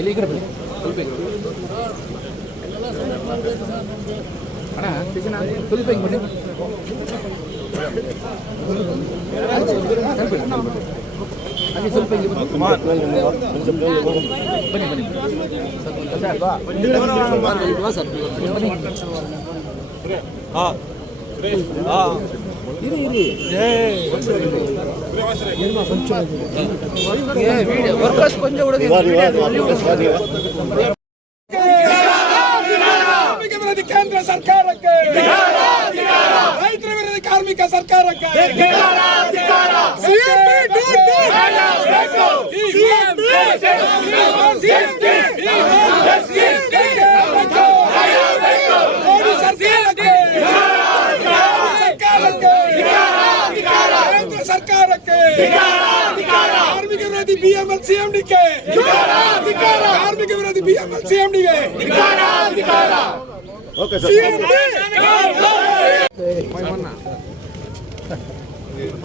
ಇಲ್ಲಿ ಈ ಕಡೆ ಬನ್ನಿ ಸ್ವಲ್ಪ ಅಣ್ಣ ಸಿಗೋಣ ಸ್ವಲ್ಪ ಹಿಂಗೆ ಬನ್ನಿ ಅಲ್ಲಿ ಸ್ವಲ್ಪ ಹಿಂಗೆ ಬನ್ನಿ ಬನ್ನಿ ಹಾಂ ಹಾಂ ವರ್ಕರ್ಸ್ ಕೊಂಚ ಹುಡುಗಿ ವಿರೋಧಿ ಕೇಂದ್ರ ಸರ್ಕಾರಕ್ಕೆ ರೈತರ ವಿರೋಧಿ ಕಾರ್ಮಿಕ ಸರ್ಕಾರಕ್ಕೆ ಸರ್ಕಾರಕ್ಕೆ ಕಾರ್ಮಿಕ ವಿರೋಧಿ ಬಿಎಂಎಲ್ ಸಿಎಂಡಿಗೆ ಕಾರ್ಮಿಕ ವಿರೋಧಿ ಬಿಎಂಎಲ್ ಸಿಎಂಡಿಗೆ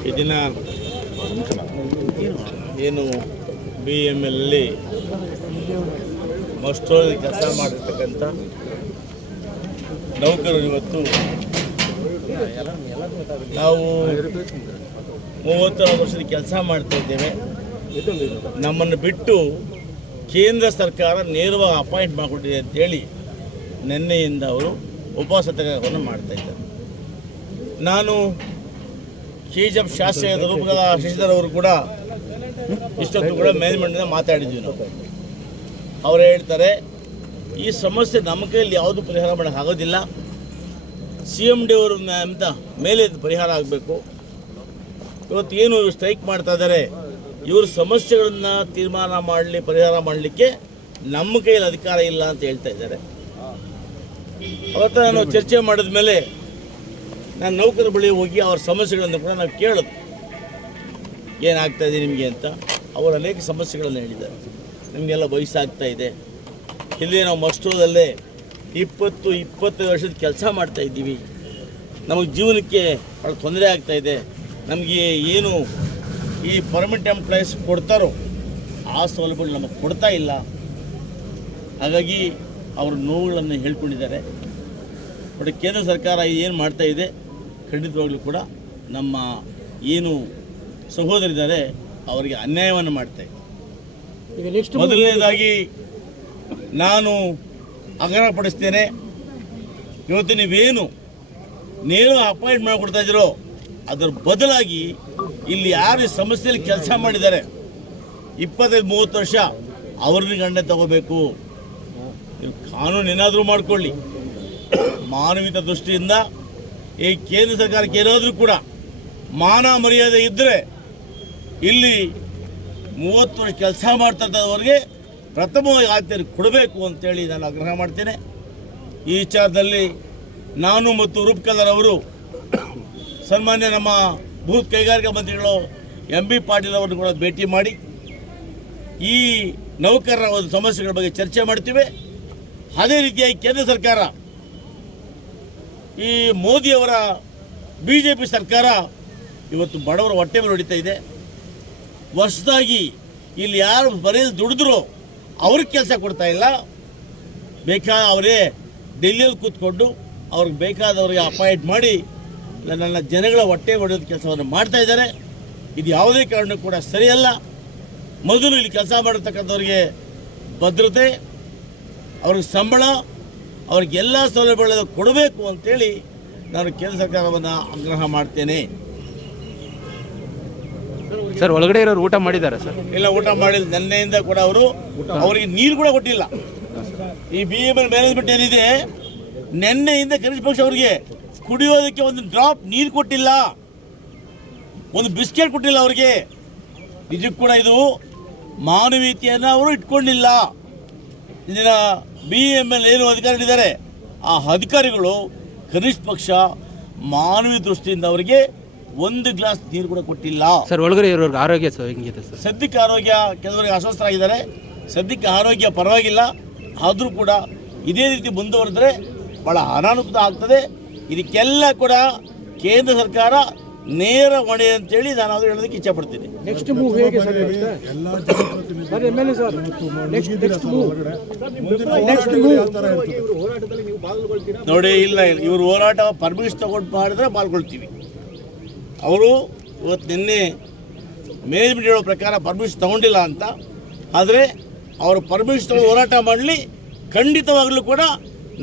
ಈ ದಿನ ಏನು BML ಅಲ್ಲಿ ಮಸ್ಟೋಲ್ ಕೆಲಸ ಮಾಡಿರ್ತಕ್ಕಂಥ ನೌಕರರು ಇವತ್ತು ನಾವು 36 ವರ್ಷದ ಕೆಲಸ ಮಾಡ್ತಾ ಇದ್ದೇವೆ, ನಮ್ಮನ್ನು ಬಿಟ್ಟು ಕೇಂದ್ರ ಸರ್ಕಾರ ನೇರವಾಗಿ ಅಪಾಯಿಂಟ್ ಮಾಡಿಕೊಟ್ಟಿದೆ ಅಂತೇಳಿ ನಿನ್ನೆಯಿಂದ ಅವರು ಉಪವಾಸ ಸತ್ಯಾಗ್ರಹವನ್ನು ಮಾಡ್ತಾಯಿದ್ದಾರೆ. ನಾನು KGF ಶಾಸಕ ರೂಪಕದ ಶಶಿಧರ್ ಅವರು ಕೂಡ ಇಷ್ಟೊತ್ತು ಕೂಡ ಮ್ಯಾನೇಜ್ಮೆಂಟಿಂದ ಮಾತಾಡಿದ್ವಿ ನಾವು. ಅವರು ಹೇಳ್ತಾರೆ ಈ ಸಮಸ್ಯೆ ನಮ್ಮ ಕೈಯಲ್ಲಿ ಯಾವುದು ಪರಿಹಾರ ಮಾಡೋಕ್ಕಾಗೋದಿಲ್ಲ, CMD ಅವರು ಅಂತ ಮೇಲೆ ಪರಿಹಾರ ಆಗಬೇಕು. ಇವತ್ತು ಏನು ಸ್ಟ್ರೈಕ್ ಮಾಡ್ತಾ ಇದ್ದಾರೆ, ಇವ್ರ ಸಮಸ್ಯೆಗಳನ್ನು ತೀರ್ಮಾನ ಮಾಡಲಿ ಪರಿಹಾರ ಮಾಡಲಿಕ್ಕೆ ನಮ್ಮ ಕೈಯಲ್ಲಿ ಅಧಿಕಾರ ಇಲ್ಲ ಅಂತ ಹೇಳ್ತಾ ಇದ್ದಾರೆ. ಅವತ್ತು ನಾನು ಚರ್ಚೆ ಮಾಡಿದ ಮೇಲೆ ನಾನು ನೌಕರ ಬಳಿ ಹೋಗಿ ಅವ್ರ ಸಮಸ್ಯೆಗಳನ್ನು ಕೂಡ ನಾವು ಕೇಳೋದು, ಏನಾಗ್ತಾಯಿದೆ ನಿಮಗೆ ಅಂತ. ಅವರು ಅನೇಕ ಸಮಸ್ಯೆಗಳನ್ನು ಹೇಳಿದ್ದಾರೆ. ನಿಮಗೆಲ್ಲ ವಯಸ್ಸಾಗ್ತಾ ಇದೆ, ಇಲ್ಲಿ ನಾವು ಮಸ್ಟೋದಲ್ಲೇ 20-25 ವರ್ಷದ ಕೆಲಸ ಮಾಡ್ತಾಯಿದ್ದೀವಿ, ನಮಗೆ ಜೀವನಕ್ಕೆ ಭಾಳ ತೊಂದರೆ ಆಗ್ತಾಯಿದೆ, ನಮಗೆ ಏನು ಈ ಪರ್ಮನೆಂಟ್ ಎಂಪ್ಲಾಯೀಸ್ ಕೊಡ್ತಾರೋ ಆ ಸೌಲಭ್ಯಗಳು ನಮಗೆ ಕೊಡ್ತಾ ಇಲ್ಲ. ಹಾಗಾಗಿ ಅವ್ರ ನೋವುಗಳನ್ನು ಹೇಳ್ಕೊಂಡಿದ್ದಾರೆ. ಬಟ್ ಕೇಂದ್ರ ಸರ್ಕಾರ ಏನು ಮಾಡ್ತಾ ಇದೆ, ಖಂಡಿತವಾಗ್ಲೂ ಕೂಡ ನಮ್ಮ ಏನು ಸಹೋದರಿದ್ದಾರೆ ಅವರಿಗೆ ಅನ್ಯಾಯವನ್ನು ಮಾಡ್ತಾ ಇದೆ. ಮೊದಲನೇದಾಗಿ ನಾನು ಆಗ್ರಹಪಡಿಸ್ತೇನೆ, ಇವತ್ತು ನೀವೇನು ನೇರ ಅಪಾಯಿಂಟ್ ಮಾಡಿಕೊಡ್ತಾ ಇದ್ದೀರೋ ಅದರ ಬದಲಾಗಿ ಇಲ್ಲಿ ಯಾರು ಸಮಸ್ಯೆಯಲ್ಲಿ ಕೆಲಸ ಮಾಡಿದ್ದಾರೆ 25-30 ವರ್ಷ ಅವ್ರನ್ನ ಗಂಡ ತಗೋಬೇಕು. ಕಾನೂನು ಏನಾದರೂ ಮಾಡಿಕೊಳ್ಳಿ, ಮಾನವೀಯತೆ ದೃಷ್ಟಿಯಿಂದ ಈ ಕೇಂದ್ರ ಸರ್ಕಾರಕ್ಕೆ ಏನಾದರೂ ಕೂಡ ಮಾನ ಮರ್ಯಾದೆ ಇದ್ದರೆ ಇಲ್ಲಿ 30 ವರ್ಷ ಕೆಲಸ ಮಾಡ್ತಕ್ಕಂಥವ್ರಿಗೆ ಪ್ರಥಮವಾಗಿ ಆದ್ಯತೆ ಕೊಡಬೇಕು ಅಂತೇಳಿ ನಾನು ಆಗ್ರಹ ಮಾಡ್ತೇನೆ. ಈ ವಿಚಾರದಲ್ಲಿ ನಾನು ಮತ್ತು ರೂಪಕಲರ್ ಅವರು ಸನ್ಮಾನ್ಯ ನಮ್ಮ ಬೃಹತ್ ಕೈಗಾರಿಕಾ ಮಂತ್ರಿಗಳು MB ಪಾಟೀಲ್ ಅವರನ್ನು ಕೂಡ ಭೇಟಿ ಮಾಡಿ ಈ ನೌಕರರ ಒಂದು ಸಮಸ್ಯೆಗಳ ಬಗ್ಗೆ ಚರ್ಚೆ ಮಾಡ್ತೀವಿ. ಅದೇ ರೀತಿಯಾಗಿ ಕೇಂದ್ರ ಸರ್ಕಾರ, ಈ ಮೋದಿಯವರ BJP ಸರ್ಕಾರ ಇವತ್ತು ಬಡವರ ಹೊಟ್ಟೆ ಮೇಲೆ ಹೊಡಿತಾ ಇದೆ. ಹೊಸದಾಗಿ ಇಲ್ಲಿ ಯಾರು ಬರೆಯಲ್ಲಿ ದುಡಿದ್ರು ಅವ್ರಿಗೆ ಕೆಲಸ ಕೊಡ್ತಾ ಇಲ್ಲ, ಅವರೇ ಡೆಲ್ಲಿಯಲ್ಲಿ ಕೂತ್ಕೊಂಡು ಅವ್ರಿಗೆ ಬೇಕಾದವ್ರಿಗೆ ಅಪಾಯಿಂಟ್ ಮಾಡಿ ನನ್ನ ಜನಗಳ ಹೊಟ್ಟೆ ಹೊಡೆಯೋದು ಕೆಲಸವನ್ನು ಮಾಡ್ತಾ ಇದ್ದಾರೆ. ಇದು ಯಾವುದೇ ಕಾರಣಕ್ಕೂ ಕೂಡ ಸರಿಯಲ್ಲ. ಮೊದಲು ಇಲ್ಲಿ ಕೆಲಸ ಮಾಡಿರ್ತಕ್ಕಂಥವ್ರಿಗೆ ಭದ್ರತೆ, ಅವ್ರಿಗೆ ಸಂಬಳ, ಅವ್ರಿಗೆಲ್ಲ ಸೌಲಭ್ಯಗಳನ್ನು ಕೊಡಬೇಕು ಅಂತೇಳಿ ನಾನು ಕೇಂದ್ರ ಸರ್ಕಾರವನ್ನು ಆಗ್ರಹ ಮಾಡ್ತೇನೆ. ಸರ್, ಒಳಗಡೆ ಇರೋರು ಊಟ ಮಾಡಿದ್ದಾರೆ ಸರ್? ಇಲ್ಲ, ಊಟ ಮಾಡಿಲ್ಲ. ನಿನ್ನೆಯಿಂದ ಕೂಡ ಅವರಿಗೆ ನೀರು ಕೂಡ ಕೊಟ್ಟಿಲ್ಲ. ಈ BML ಮ್ಯಾನೇಜ್ಮೆಂಟ್ ಏನಿದೆ, ನಿನ್ನೆಯಿಂದ ಕನಿಷ್ಠ ಪಕ್ಷ ಅವರಿಗೆ ಕುಡಿಯೋದಕ್ಕೆ ಒಂದು ಡ್ರಾಪ್ ನೀರು ಕೊಟ್ಟಿಲ್ಲ, ಒಂದು ಬಿಸ್ಕೆಟ್ ಕೊಟ್ಟಿಲ್ಲ ಅವರಿಗೆ. ನಿಜಕ್ಕೂ ಕೂಡ ಇದು ಮಾನವೀಯತೆಯನ್ನು ಅವರು ಇಟ್ಕೊಂಡಿಲ್ಲ. ಇಲ್ಲಿನ BML ಏನು ಅಧಿಕಾರಿಗಳಿದ್ದಾರೆ, ಆ ಅಧಿಕಾರಿಗಳು ಕನಿಷ್ಠ ಪಕ್ಷ ಮಾನವೀಯ ದೃಷ್ಟಿಯಿಂದ ಅವರಿಗೆ ಒಂದು ಗ್ಲಾಸ್ ನೀರು ಕೂಡ ಕೊಟ್ಟಿಲ್ಲ. ಸರ್, ಒಳಗಡೆ ಇರೋರ್ಗೆ ಆರೋಗ್ಯ ಹೆಂಗಿದೆ ಸರ್? ಸದ್ಯಕ್ಕೆ ಆರೋಗ್ಯ, ಕೆಲವರಿಗೆ ಅಸ್ವಸ್ಥರಾಗಿದ್ದಾರೆ, ಸದ್ಯಕ್ಕೆ ಆರೋಗ್ಯ ಪರವಾಗಿಲ್ಲ. ಆದರೂ ಕೂಡ ಇದೇ ರೀತಿ ಮುಂದುವರೆದರೆ ಭಾಳ ಅನಾನುಕೂಲ ಆಗ್ತದೆ. ಇದಕ್ಕೆಲ್ಲ ಕೂಡ ಕೇಂದ್ರ ಸರ್ಕಾರ ನೇರ ಹೊಣೆ ಅಂತೇಳಿ ನಾನು ಅದು ಹೇಳೋದಕ್ಕೆ ಇಚ್ಛೆಪಡ್ತೀನಿ. ನೆಕ್ಸ್ಟ್ ಮೂವ್ ಹೇಗೆ sir? Sir MLA sir next move ನೋಡಿ, ಇಲ್ಲ ಇವರು ಹೋರಾಟ ಪರ್ಮಿಷನ್ ತಗೊಂಡು ಮಾಡಿದ್ರೆ ಪಾಲ್ಗೊಳ್ತೀವಿ. ಅವರು ಇವತ್ತು ನಿನ್ನೆ ಮ್ಯಾನೇಜ್ಮೆಂಟ್ ಹೇಳೋ ಪ್ರಕಾರ ಪರ್ಮಿಷನ್ ತಗೊಂಡಿಲ್ಲ ಅಂತ. ಆದರೆ ಅವರು ಪರ್ಮಿಷನ್ ತಗೊಂಡು ಹೋರಾಟ ಮಾಡಲಿ, ಖಂಡಿತವಾಗಲೂ ಕೂಡ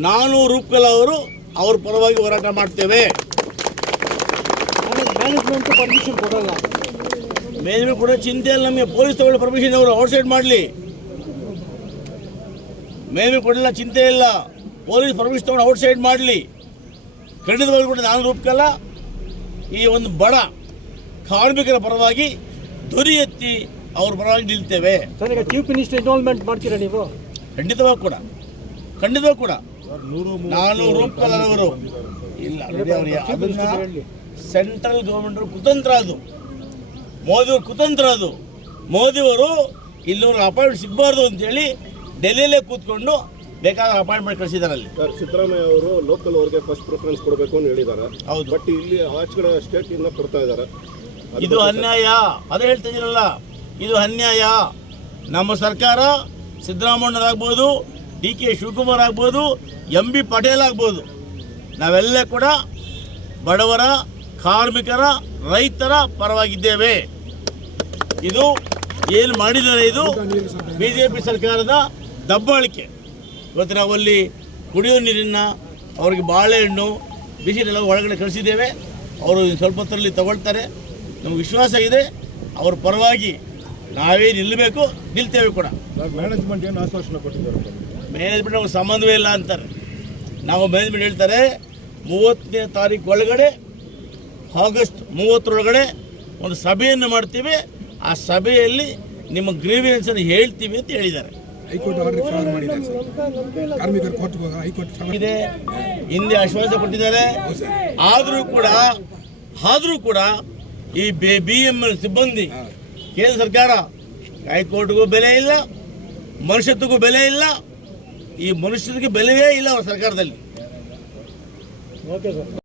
ನಾನು ರೂಪಕಲಾ ಅವರು ಅವ್ರ ಪರವಾಗಿ ಹೋರಾಟ ಮಾಡ್ತೇವೆ. ಮ್ಯಾನೇಜ್ಮೆಂಟ್ ಪರ್ಮಿಷನ್ ಕೊಡಲ್ಲ. ಮ್ಯಾನೇಜ್ಮೆಂಟ್ ಕೊಡೋ ಚಿಂತೆ ಇಲ್ಲ ನಮಗೆ. ಪೊಲೀಸ್ ತಗೊಳ್ಳಿ ಪರ್ಮಿಷನ್ ಅವರು ಔಟ್ಸೈಡ್ ಮಾಡಲಿ. ಮ್ಯಾನೇಜ್ಮೆಂಟ್ ಕೊಡಲಿಲ್ಲ ಚಿಂತೆ ಇಲ್ಲ, ಪೊಲೀಸ್ ಪರ್ಮಿಷನ್ ತಗೊಂಡು ಔಟ್ಸೈಡ್ ಮಾಡಲಿ. ಖಂಡಿತವಾಗ್ಲೂ ಕೂಡ ನಾನು ರೂಪಕಲಾ ಈ ಒಂದು ಬಡ ಕಾರ್ಮಿಕರ ಪರವಾಗಿ ಧ್ವನಿ ಎತ್ತಿ ಅವ್ರ ಪರವಾಗಿ ನಿಲ್ತೇವೆ. ಸರ್ ಈಗ ಚೀಫ್ ಮಿನಿಸ್ಟರ್ ಇನ್ವಾಲ್ವ್ಮೆಂಟ್ ಮಾಡ್ತೀರಾ ನೀವು? ಖಂಡಿತವಾಗಿ ಕೂಡ ನಾನು ರೂಪಕಲಾರವರು ಇಲ್ಲ ನೋಡಿ. ಅದನ್ನ ಸೆಂಟ್ರಲ್ ಗೌರ್ಮೆಂಟ್ ಕುತಂತ್ರ, ಅದು ಮೋದಿಯವ್ರ ಕುತಂತ್ರ. ಅದು ಮೋದಿಯವರು ಇಲ್ಲಿವ್ರು ಅಪಾಯಿಂಟ್ಮೆಂಟ್ ಸಿಗಬಾರ್ದು ಅಂತೇಳಿ ಡೆಲ್ಲಿಯಲ್ಲೇ ಕೂತ್ಕೊಂಡು ಬೇಕಾದ ಅಪಾಯಿಂಟ್ಮೆಂಟ್ ಕಳಿಸಿದ್ದಾರೆ. ಅಲ್ಲಿ ಸರ್ ಸಿದ್ದರಾಮಯ್ಯ ಅವರು ಲೋಕಲ್ ಅವರಿಗೆ ಫಸ್ಟ್ ಪ್ರಿಫರೆನ್ಸ್ ಕೊಡಬೇಕು ಅಂತ ಹೇಳಿದ್ದಾರೆ. ಹೌದು, ಬಟ್ ಇಲ್ಲಿ ಆಚೆ ಕಡೆ ಸ್ಟೇಟ್ ಇಂದ ಕೊಡ್ತಾ ಇದ್ದಾರೆ. ಇದು ಅನ್ಯಾಯ. ಅದೇ ಹೇಳ್ತಾ ಇದೀರಲ್ಲ, ಇದು ಅನ್ಯಾಯ. ನಮ್ಮ ಸರ್ಕಾರ ಸಿದ್ದರಾಮಯ್ಯರಾಗ್ಬೋದು, DK ಶಿವಕುಮಾರ್ ಆಗ್ಬೋದು, MB ಪಾಟೀಲ್ ಆಗ್ಬೋದು, ನಾವೆಲ್ಲ ಕೂಡ ಬಡವರ, ಕಾರ್ಮಿಕರ, ರೈತರ ಪರವಾಗಿದ್ದೇವೆ. ಇದು ಏನು ಮಾಡಿದ್ದಾರೆ ಇದು BJP ಸರ್ಕಾರದ ದಬ್ಬಾಳಿಕೆ. ಇವತ್ತು ನಾವಲ್ಲಿ ಕುಡಿಯೋ ನೀರಿನ ಅವ್ರಿಗೆ ಬಾಳೆಹಣ್ಣು ಬಿಸಿಲೆಲ್ಲ ಒಳಗಡೆ ಕಳಿಸಿದ್ದೇವೆ. ಅವರು ಸ್ವಲ್ಪ ಹೊತ್ತರಲ್ಲಿ ತಗೊಳ್ತಾರೆ. ನಮ್ಗೆ ವಿಶ್ವಾಸ ಇದೆ ಅವ್ರ ಪರವಾಗಿ ನಾವೇ ನಿಲ್ತೇವೆ ಕೂಡ. ಮ್ಯಾನೇಜ್ಮೆಂಟ್ ಏನು ಆಶ್ವಾಸನೆ ಕೊಟ್ಟಿದ್ದಾರೆ? ಮ್ಯಾನೇಜ್ಮೆಂಟ್ ಅವ್ರಿಗೆ ಸಂಬಂಧವೇ ಇಲ್ಲ ಅಂತಾರೆ. ನಾವು ಮ್ಯಾನೇಜ್ಮೆಂಟ್ ಹೇಳ್ತಾರೆ 30ನೇ ತಾರೀಕು ಒಳಗಡೆ, ಆಗಸ್ಟ್ 30ರೊಳಗಡೆ ಒಂದು ಸಭೆಯನ್ನು ಮಾಡ್ತೀವಿ. ಆ ಸಭೆಯಲ್ಲಿ ನಿಮ್ಮ ಗ್ರೀವಿಯನ್ಸನ್ನು ಹೇಳ್ತೀವಿ ಅಂತ ಹೇಳಿದ್ದಾರೆ. ಹೈಕೋರ್ಟ್ ಆರ್ಡರ್ ಫಾಲೋ ಮಾಡಿದ್ದಾರೆ ಸರ್. ಕಾರ್ಮಿಕರ ಕೋರ್ಟ್ ಹೈಕೋರ್ಟ್ ಇದೆ, ಹಿಂದೆ ಆಶ್ವಾಸ ಕೊಟ್ಟಿದ್ದಾರೆ. ಆದರೂ ಕೂಡ ಈ BML ಸಿಬ್ಬಂದಿ, ಕೇಂದ್ರ ಸರ್ಕಾರ ಹೈಕೋರ್ಟ್ಗೂ ಬೆಲೆ ಇಲ್ಲ, ಮನುಷ್ಯತ್ವಕ್ಕೂ ಬೆಲೆ ಇಲ್ಲ. ಈ ಮನುಷ್ಯನಿಗೆ ಬೆಲೆಯೇ ಇಲ್ಲ ಅವರ ಸರ್ಕಾರದಲ್ಲಿ. Okay sir.